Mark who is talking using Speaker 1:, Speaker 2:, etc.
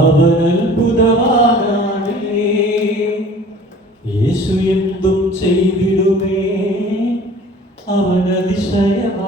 Speaker 1: അവനത്ഭുതവാനാണേ യേശു എന്തും ചെയ്തിടുമേ അവനതിശയമാ